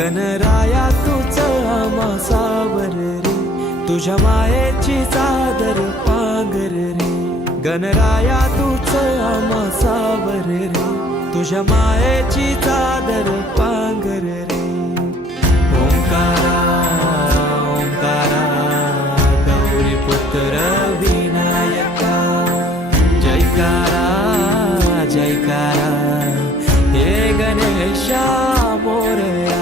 गणराया तूच आम्हा सावर रे, तुझ्या मायेची चादर पांघर रे. गणराया तूच आम्हा सावर रे, तुझ्या मायेची चादर पांघर रे. ओंकारा ओंकारा गौरी पुत्र विनायका, जयकारा जयकारा हे गणेशा मोरया.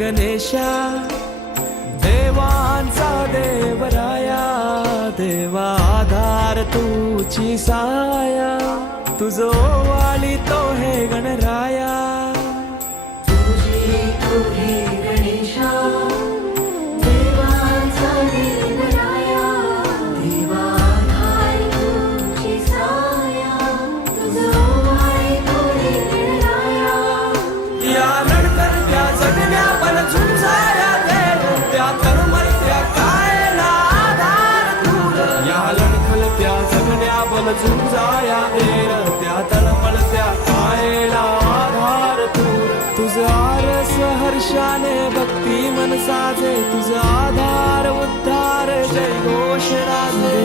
गणेशा देवांचा देवराया, देवा आधार तुझी साया, तुझो वाली तो हे गणराया. तुझी तो हे गणेशा देवांचा देवराया, देवा आधार तुझी साया, तुझो वाली तो हे गणराया. या लडकत्या जगण्या बल झुंजाया देव, त्या तळमळत्या कायला आधार दूर. या लडखलत्या जगण्या बल झुंजाया देव, त्या तळमळत्या कायला आधार दूर. तुझं आरस हर्षाने भक्ती मन साजे, तुझं आधार उद्धार जय घोष राजे.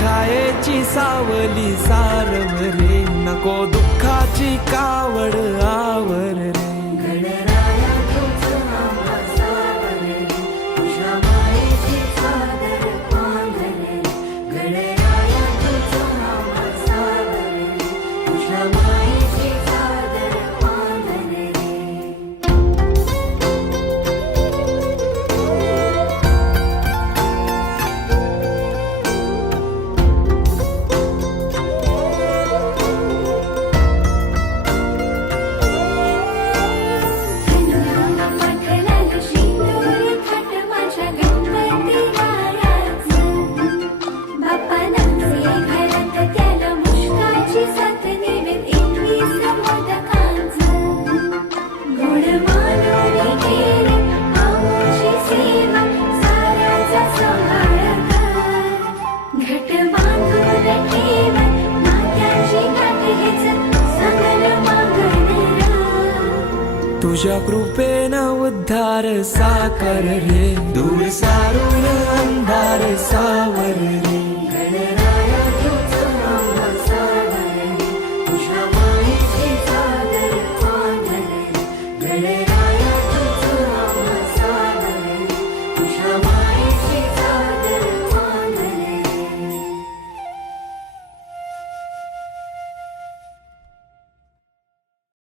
छायेची सावली सारवरे, नको दुःखाची कावड आवर रे. गणराया तूच आम्हा सावर रे, तुझ्या मायेची चादर पांघर रे. गणराया तूच आम्हा सावर रे, तुझ्या मायेची चादर पांघर रे. तुझ्या कृपेनं उद्धार साकार रे, दूर सारून अंधार सावर रे.